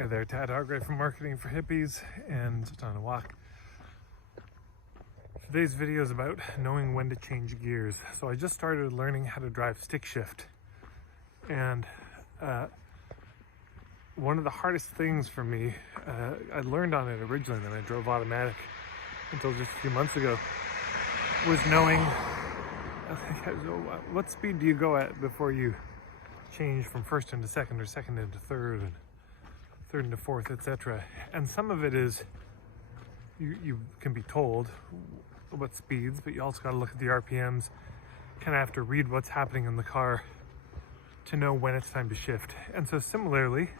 Hey there, Tad Hargrave from Marketing for Hippies, and just on a walk. Today's video is about knowing when to change gears. So I just started learning how to drive stick shift, and one of the hardest things for me, I learned on it originally, then I drove automatic until just a few months ago, was knowing what speed do you go at before you change from first into second, or second into third, and third into fourth, etc. And some of it is you can be told what speeds, but you also got to look at the RPMs, kind of have to read what's happening in the car to know when it's time to shift. And so similarly,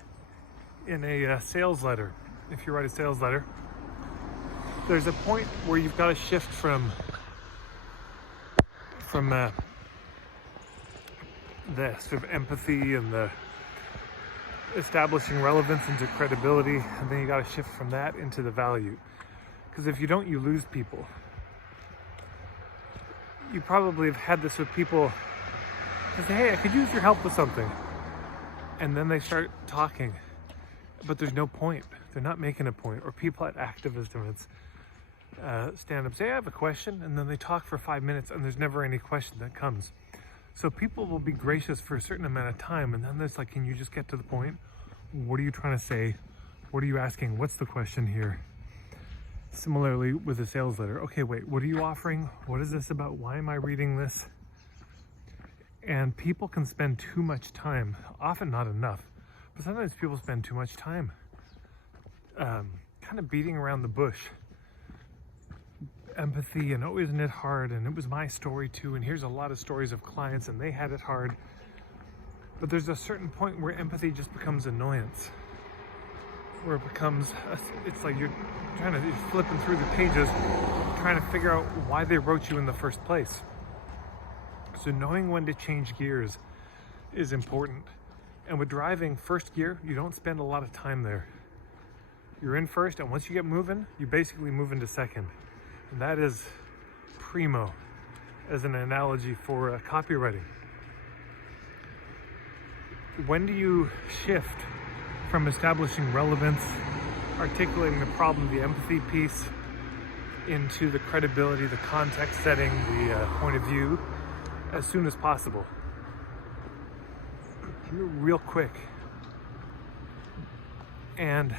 in a sales letter, if you write a sales letter, there's a point where you've got to shift from the sort of empathy and the establishing relevance into credibility, and then you got to shift from that into the value. Because if you don't, you lose people. You probably have had this with people who say, hey, I could use your help with something, and then they start talking, but there's no point. They're not making a point. Or people at activist events stand up, say, I have a question, and then they talk for 5 minutes and there's never any question that comes. So people will be gracious for a certain amount of time, and then there's like, can you just get to the point? What are you trying to say? What are you asking? What's the question here? Similarly with a sales letter. Okay, wait, what are you offering? What is this about? Why am I reading this? And people can spend too much time, often not enough, but sometimes people spend too much time kind of beating around the bush. Empathy, and oh, isn't it hard, and it was my story too, and here's a lot of stories of clients and they had it hard. But there's a certain point where empathy just becomes annoyance, where it becomes it's like you're flipping through the pages trying to figure out why they wrote you in the first place. So knowing when to change gears is important. And with driving first gear, you don't spend a lot of time there. You're in first, and once you get moving, you basically move into second. And that is primo as an analogy for copywriting. When do you shift from establishing relevance, articulating the problem, the empathy piece, into the credibility, the context setting, the point of view, as soon as possible? Real quick. And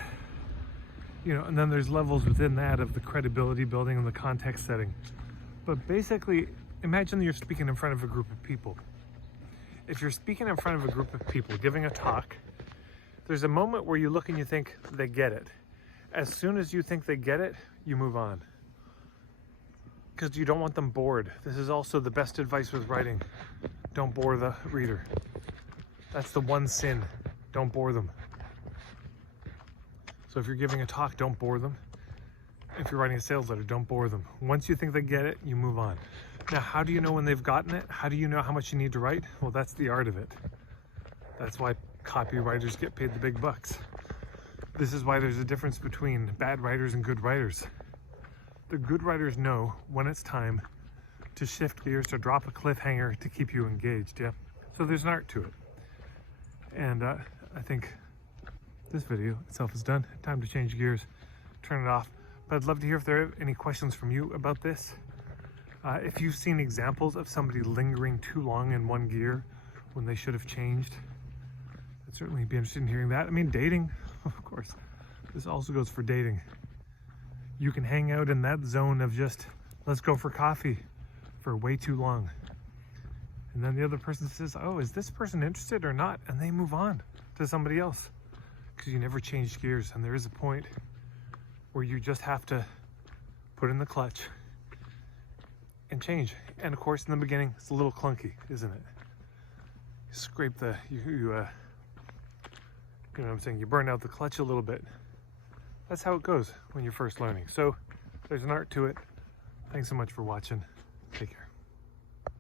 and then there's levels within that of the credibility building and the context setting. But basically, imagine you're speaking in front of a group of people. If you're speaking in front of a group of people, giving a talk, there's a moment where you look and you think, they get it. As soon as you think they get it, you move on. Because you don't want them bored. This is also the best advice with writing. Don't bore the reader. That's the one sin. Don't bore them. So if you're giving a talk, don't bore them. If you're writing a sales letter, don't bore them. Once you think they get it, you move on. Now, how do you know when they've gotten it? How do you know how much you need to write? Well, that's the art of it. That's why copywriters get paid the big bucks. This is why there's a difference between bad writers and good writers. The good writers know when it's time to shift gears, to drop a cliffhanger, to keep you engaged, yeah? So there's an art to it. And I think this video itself is done. Time to change gears, turn it off. But I'd love to hear if there are any questions from you about this. If you've seen examples of somebody lingering too long in one gear when they should have changed, I'd certainly be interested in hearing that. I mean, dating, of course. This also goes for dating. You can hang out in that zone of just, let's go for coffee, for way too long. And then the other person says, oh, is this person interested or not? And they move on to somebody else. Because you never change gears, and there is a point where you just have to put in the clutch and change. And of course, in the beginning, it's a little clunky, isn't it? You scrape you know what I'm saying? You burn out the clutch a little bit. That's how it goes when you're first learning. So there's an art to it. Thanks so much for watching. Take care.